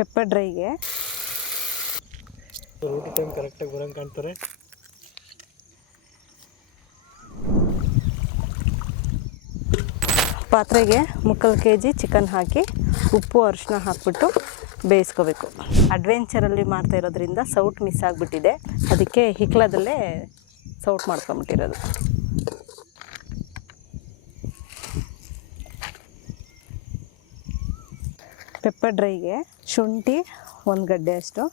Pepper ಡ್ರೈಗೆ ರೋಟಿ time ಕರೆಕ್ಟಾಗಿ ಬರೋಂಗೆ ಕಾಣ್ತಾರೆ. ಪಾತ್ರೆಗೆ 3/4 kg ಚಿಕನ್ ಹಾಕಿ ಉಪ್ಪು ಅರಿಶಿನ ಹಾಕ್ಬಿಟ್ಟು ಬೇಯಿಸ್ಕೋಬೇಕು. ಅಡ್ವೆಂಚರಲ್ಲಿ ಮಾಡ್ತಾ ಇರೋದ್ರಿಂದ ಸೌಟ್ ಮಿಸ್ ಆಗಿಬಿಟ್ಟಿದೆ, ಅದಕ್ಕೆ ಹಿಕ್ಲದಲ್ಲೇ ಸೌಟ್ ಮಾಡ್ಕೊಂಬಿಟ್ಟಿರೋದು. ಪೆಪ್ಪರ್ ಡ್ರೈಗೆ ಶುಂಠಿ 1 ಗಡ್ಡೆ ಅಷ್ಟು,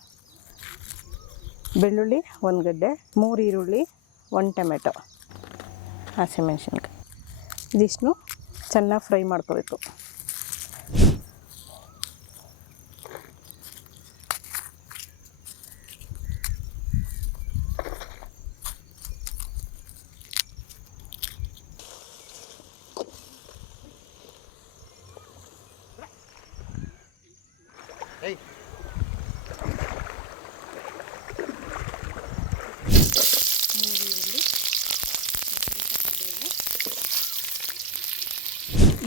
ಬೆಳ್ಳುಳ್ಳಿ 1 ಗಡ್ಡೆ, 3 ಈರುಳ್ಳಿ, 1 ಟೊಮೆಟೊ, ಹಸಿಮೆಣಸಿನ್ಕಾಯಿ ಇದಿಷ್ಟು ಚೆನ್ನಾಗಿ ಫ್ರೈ ಮಾಡ್ಕೋಬೇಕು.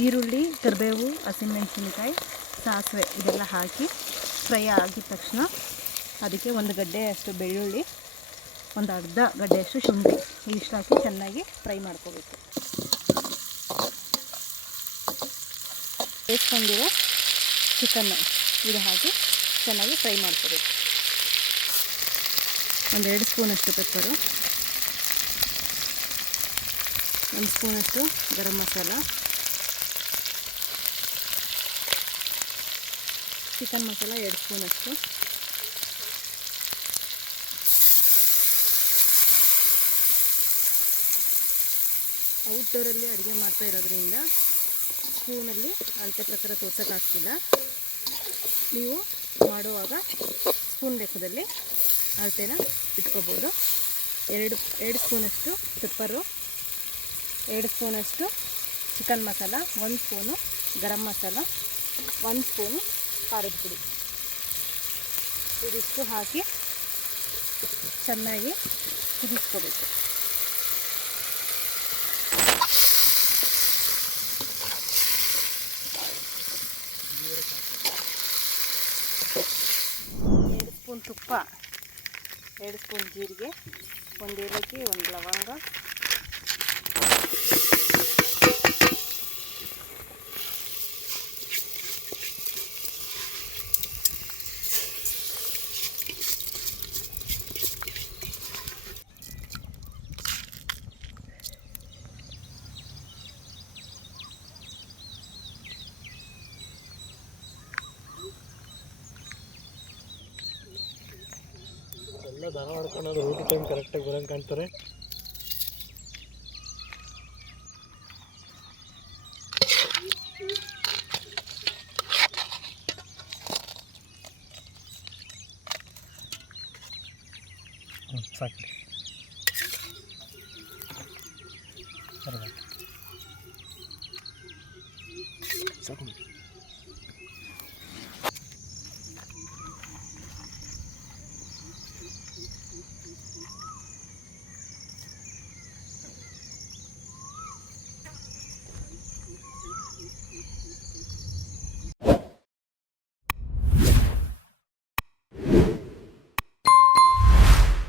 ಈರುಳ್ಳಿ, ಕರಿಬೇವು, ಹಸಿಮೆಣಸಿನ್ಕಾಯಿ, ಸಾಸಿವೆ ಇದೆಲ್ಲ ಹಾಕಿ ಫ್ರೈ ಆಗಿದ ತಕ್ಷಣ ಅದಕ್ಕೆ 1 ಗಡ್ಡೆ ಅಷ್ಟು ಬೆಳ್ಳುಳ್ಳಿ, 1 ಅರ್ಧ ಗಡ್ಡೆಯಷ್ಟು ಶುಂಠಿ ಇಷ್ಟು ಹಾಕಿ ಚೆನ್ನಾಗಿ ಫ್ರೈ ಮಾಡ್ಕೋಬೇಕು. ಬೇಯಿಸ್ಕೊಂಡಿರೋ ಚಿಕನ್ನು ಇದು ಹಾಕಿ ಚೆನ್ನಾಗಿ ಫ್ರೈ ಮಾಡ್ಕೋಬೇಕು. 2 ಸ್ಪೂನಷ್ಟು ಪೆಪ್ಪರು, 1 ಸ್ಪೂನಷ್ಟು ಗರಂ ಮಸಾಲ, ಚಿಕನ್ ಮಸಾಲ 2 ಸ್ಪೂನಷ್ಟು, ಔಟ್ಡೋರಲ್ಲಿ ಅಡುಗೆ ಮಾಡ್ತಾ ಇರೋದ್ರಿಂದ ಸ್ಪೂನಲ್ಲಿ ಅಳತೆ ಪ್ರಕಾರ ತೋರ್ಸೋಕ್ಕಾಗ್ತಿಲ್ಲ. ನೀವು ಮಾಡುವಾಗ ಸ್ಪೂನ್ ಲೆಕ್ಕದಲ್ಲಿ ಅಳತೆನ ಇಟ್ಕೋಬೋದು. 2 ಸ್ಪೂನಷ್ಟು ಪೆಪ್ಪರು, 2 ಸ್ಪೂನಷ್ಟು chicken masala, 1 spoon garam masala, 1 spoon ಖಾರದ ಪುಡಿ ಇದಿಷ್ಟು ಹಾಕಿ ಚೆನ್ನಾಗಿ ಕುದಿಸ್ಕೋಬೇಕು. ಎರಡು ಸ್ಪೂನ್ ತುಪ್ಪ, 2 ಸ್ಪೂನ್ ಜೀರಿಗೆ, 1 ಏಲಕ್ಕಿ, 1 ಲವಂಗ, ಎಲ್ಲ ದನ ಮಾಡ್ಕೊಂಡು ರೋಟಿ ಟೈಮ್ ಕರೆಕ್ಟಾಗಿ ಬರೋಂಗೆ ಕಾಣ್ತಾರೆ. ಸಾಕು ಸಾಕು.